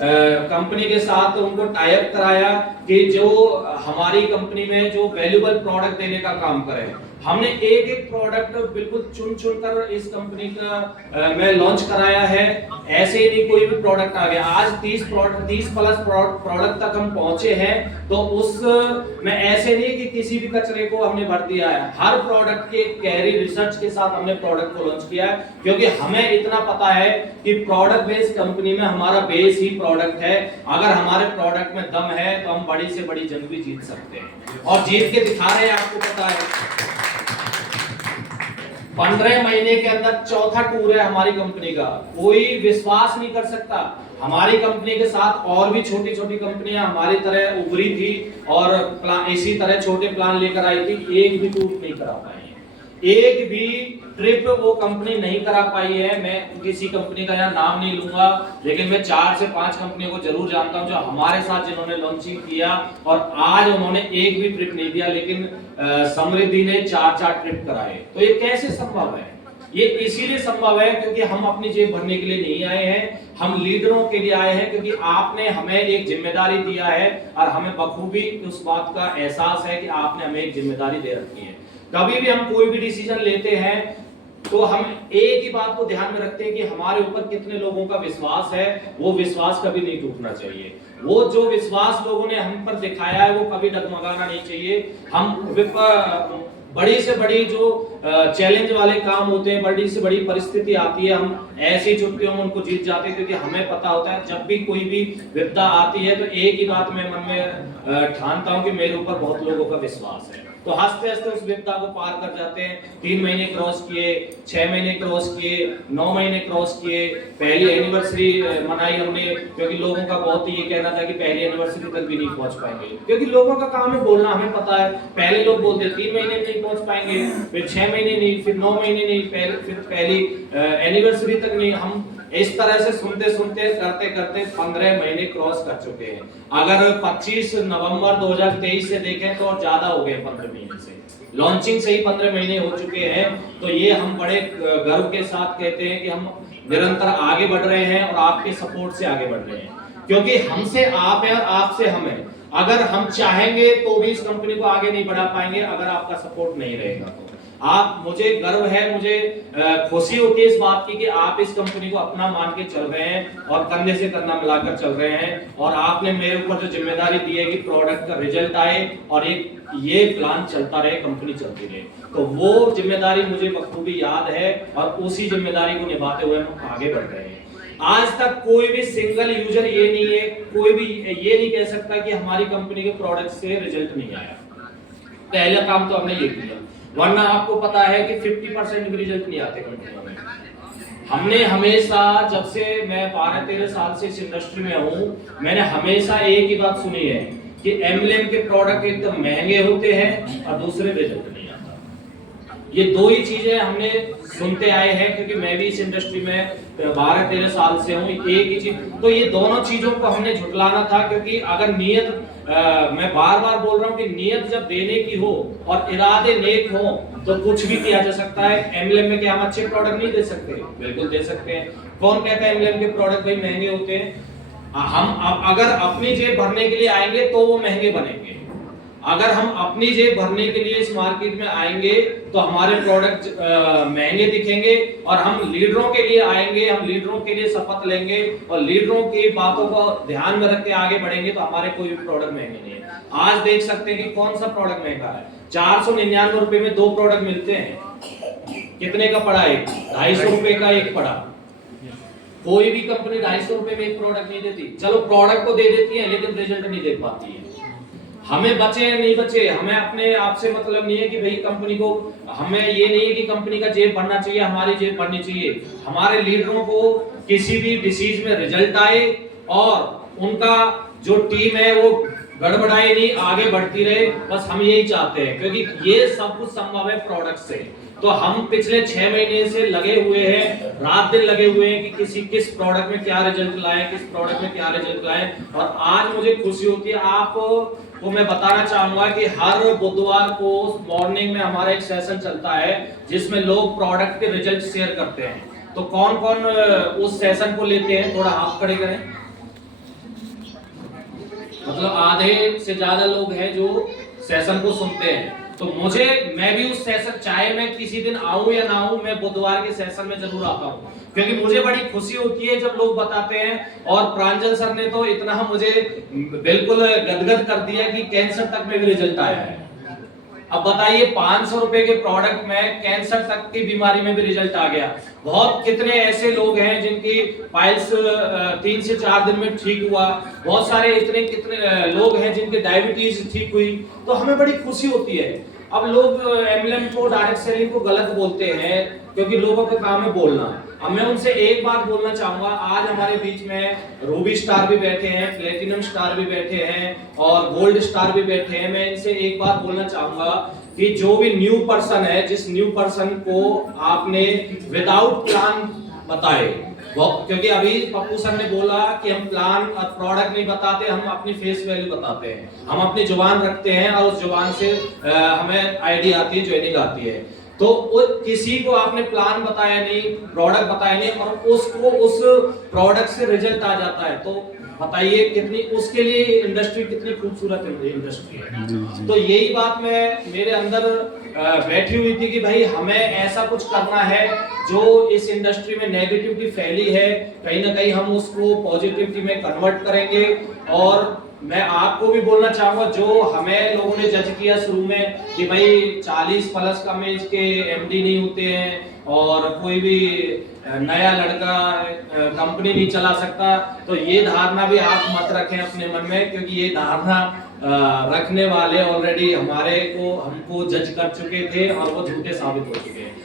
Company के साथ उनको टाई अप कराया कि जो हमारी कंपनी में जो वैल्यूएबल प्रोडक्ट देने का काम करे। हमने एक एक प्रोडक्ट बिल्कुल चुन कर इस कंपनी का में लॉन्च कराया है। ऐसे ही नहीं कोई भी प्रोडक्ट आ गया। आज 30 प्लस प्रोडक्ट तक हम पहुंचे हैं। तो उस में ऐसे नहीं कि किसी भी कचरे को हमने भर दिया है। हर प्रोडक्ट के कैरी रिसर्च के साथ हमने प्रोडक्ट को लॉन्च किया है, क्योंकि हमें इतना पता है कि प्रोडक्ट बेस्ड कंपनी में हमारा बेस ही प्रोडक्ट है। अगर हमारे प्रोडक्ट में दम है तो हम बड़ी से बड़ी जंग भी जीत सकते हैं, और जीत के दिखा रहे हैं। आपको पता है 15 महीने के अंदर चौथा टूर है हमारी कंपनी का। कोई विश्वास नहीं कर सकता। हमारी कंपनी के साथ और भी छोटी छोटी कंपनियां हमारी तरह उभरी थी और इसी तरह छोटे प्लान लेकर आई थी। एक भी टूर नहीं करा पाई है, एक भी ट्रिप वो कंपनी नहीं करा पाई है। मैं किसी कंपनी का यहाँ नाम नहीं लूंगा, लेकिन मैं 4 से 5 कंपनियों को जरूर जानता हूँ जो हमारे साथ जिन्होंने लॉन्चिंग किया और आज उन्होंने एक भी ट्रिप नहीं दिया, लेकिन समृद्धि ने 4 ट्रिप कराए। तो ये कैसे संभव है? ये इसीलिए संभव है क्योंकि हम अपनी जेब भरने के लिए नहीं आए हैं, हम लीडरों के लिए आए हैं। क्योंकि आपने हमें एक जिम्मेदारी दिया है और हमें बखूबी उस बात का एहसास है कि आपने हमें एक जिम्मेदारी दे रखी है। कभी भी हम कोई भी डिसीजन लेते हैं तो हम एक ही बात को ध्यान में रखते हैं कि हमारे ऊपर कितने लोगों का विश्वास है। वो विश्वास कभी नहीं टूटना चाहिए। वो जो विश्वास लोगों ने हम पर दिखाया है वो कभी डगमगाना नहीं चाहिए। हम बड़ी से बड़ी जो चैलेंज वाले काम होते हैं, बड़ी से बड़ी परिस्थिति आती है, हम ऐसी चुटकियों में उनको जीत जाते हैं, क्योंकि हमें पता होता है जब भी कोई भी विपदा आती है तो एक ही बात मैं मन में ठानता हूं कि मेरे ऊपर बहुत लोगों का विश्वास है। तो हंसते हंसते उस विपदा को पार कर जाते हैं। 3 महीने क्रॉस किए, 6 महीने क्रॉस किए, 9 महीने क्रॉस किए, पहली एनिवर्सरी मनाई हमने, क्योंकि लोगों का बहुत ही ये कहना था कि पहली एनिवर्सरी तक भी नहीं पहुंच पाएंगे, क्योंकि लोगों का काम है बोलना, हमें पता है। पहले लोग बोलते 3 महीने नहीं पहुंच पाएंगे, फिर 6 महीने नहीं, फिर 9 महीने नहीं, फिर पहली एनिवर्सरी तक नहीं। हम इस तरह से सुनते सुनते करते करते 15 महीने क्रॉस कर चुके हैं। अगर 25 नवंबर 2023 से देखें तो ज्यादा हो गए 15 महीने से। लॉन्चिंग से ही 15 महीने हो चुके हैं। तो ये हम बड़े गर्व के साथ कहते हैं कि हम निरंतर आगे बढ़ रहे हैं और आपके सपोर्ट से आगे बढ़ रहे हैं, क्योंकि हमसे आप हैं और आपसे हम हैं। अगर हम चाहेंगे तो भी इस कंपनी को आगे नहीं बढ़ा पाएंगे अगर आपका सपोर्ट नहीं रहेगा। तो आप, मुझे गर्व है, मुझे खुशी होती है इस बात की कि आप इस कंपनी को अपना मान के चल रहे हैं और कंधे से कंधा मिलाकर चल रहे हैं। और आपने मेरे ऊपर जो जिम्मेदारी दी है कि प्रोडक्ट का रिजल्ट आए और ये प्लान चलता रहे, कंपनी चलती रहे, तो वो जिम्मेदारी मुझे बखूबी याद है और उसी जिम्मेदारी को निभाते हुए हम आगे बढ़ रहे हैं। आज तक कोई भी सिंगल यूजर ये नहीं है, कोई भी ये नहीं कह सकता कि हमारी कंपनी के प्रोडक्ट से रिजल्ट नहीं आया। पहला काम तो हमने ये किया, वरना आपको पता है कि 50% भी रिजल्ट नहीं आते कंपनियों में। हमने हमेशा, जब से मैं 12-13 साल से इस इंडस्ट्री में हूं, मैंने हमेशा एक ही बात सुनी है कि एमएलएम के प्रोडक्ट एकदम महंगे होते हैं और दूसरे रिजल्ट नहीं आता। ये दो ही चीजें हमने सुनते आए हैं, क्योंकि मैं भी इस इंडस्ट्री में 12-13 साल से हूं। एक ही चीज, तो ये दोनों चीजों को हमने झुटलाना था, क्योंकि अगर नियत, मैं बार बार बोल रहा हूं कि नियत जब देने की हो और इरादे नेक हो तो कुछ भी किया जा सकता है। एमएलएम में क्या हम अच्छे प्रोडक्ट नहीं दे सकते? बिल्कुल दे सकते हैं। कौन कहता है एमएलएम के प्रोडक्ट भाई महंगे होते हैं? हम अगर अपनी जेब भरने के लिए आएंगे तो वो महंगे बनेंगे। अगर हम अपनी जेब भरने के लिए इस मार्केट में आएंगे तो हमारे प्रोडक्ट महंगे दिखेंगे, और हम लीडरों के लिए आएंगे, हम लीडरों के लिए शपथ लेंगे और लीडरों की बातों को ध्यान में रख के आगे बढ़ेंगे तो हमारे कोई भी प्रोडक्ट महंगे नहीं है। आज देख सकते हैं कि कौन सा प्रोडक्ट महंगा है। 499 रुपए में 2 प्रोडक्ट मिलते हैं। कितने का पड़ा? एक 250 रुपए का एक पड़ा। कोई भी कंपनी 250 रुपए में एक प्रोडक्ट नहीं देती। चलो प्रोडक्ट को दे देती है लेकिन रिजल्ट नहीं दे पाती है। हमें बचे या नहीं बचे, हमें अपने आप से मतलब नहीं है कि भाई कंपनी को, हमें ये नहीं है कि कंपनी का जेब भरना चाहिए, हमारी जेब भरनी चाहिए। हमारे लीडरों को किसी भी डिसीज में रिजल्ट आए और उनका जो टीम है वो गड़बड़ाए नहीं, आगे बढ़ती रहे, बस हम यही चाहते हैं, क्योंकि ये सब कुछ संभव है प्रोडक्ट से। तो हम पिछले 6 महीने से लगे हुए हैं, रात दिन लगे हुए हैं कि किस प्रोडक्ट में क्या रिजल्ट लाए, किस प्रोडक्ट में क्या रिजल्ट लाए। और आज मुझे खुशी होती है, आपको मैं बताना चाहूंगा कि हर बुधवार को मॉर्निंग में हमारा एक सेशन चलता है जिसमें लोग प्रोडक्ट के रिजल्ट शेयर करते हैं। तो कौन कौन उस सेशन को लेते हैं? थोड़ा हाथ खड़े करें। मतलब आधे से ज्यादा लोग हैं जो सेशन को सुनते हैं। तो मैं भी उस सेशन, चाहे मैं किसी दिन आऊं या ना आऊं, मैं बुधवार के सेशन में जरूर आता हूं, क्योंकि मुझे बड़ी खुशी होती है जब लोग बताते हैं। और प्रांजल सर ने तो इतना मुझे बिल्कुल गदगद कर दिया कि कैंसर तक में भी रिजल्ट आया है। अब बताइए 500 रुपए के प्रोडक्ट में कैंसर तक की बीमारी में भी रिजल्ट आ गया। बहुत कितने ऐसे लोग हैं जिनकी पाइल्स 3 से 4 दिन में ठीक हुआ। बहुत सारे इतने कितने लोग हैं जिनकी डायबिटीज ठीक हुई। तो हमें बड़ी खुशी होती है। अब लोग एमएलएम को, डायरेक्ट सेलिंग को गलत बोलते हैं, क्योंकि लोगों का काम है बोलना। अब मैं उनसे एक बात बोलना चाहूंगा, आज हमारे बीच में रूबी स्टार भी बैठे हैं, प्लेटिनम स्टार भी बैठे हैं और गोल्ड स्टार भी बैठे हैं। मैं इनसे एक बात बोलना चाहूंगा कि जो भी न्यू पर्सन है, जिस न्यू पर्सन को आपने विदाउट प्लान बताए, क्योंकि अभी पप्पू सर ने बोला कि हम प्लान और प्रोडक्ट नहीं बताते, हम अपनी फेस वैल्यू बताते हैं, हम अपनी जुबान रखते हैं और उस जुबान से हमें आईडी आती है, ज्वाइनिंग आती है। तो किसी को आपने प्लान बताया नहीं, प्रोडक्ट बताया नहीं और उसको उस प्रोडक्ट से रिजल्ट आ जाता है, तो बताइए कितनी उसके लिए इंडस्ट्री कितनी खूबसूरत इंडस्ट्री है। तो यही बात मैं मेरे अंदर बैठी हुई थी कि भाई हमें ऐसा कुछ करना है जो इस इंडस्ट्री में नेगेटिविटी फैली है, कहीं ना कहीं हम उसको पॉजिटिविटी में कन्वर्ट करेंगे। और मैं आपको भी बोलना चाहूंगा, जो हमें लोगों ने जज किया शुरू में कि भाई 40 प्लस कम एज के एमडी नहीं होते हैं और कोई भी नया लड़का कंपनी नहीं चला सकता, तो ये धारणा भी आप मत रखें अपने मन में, क्योंकि ये धारणा रखने वाले ऑलरेडी हमको जज कर चुके थे और वो झूठे साबित हो चुके हैं।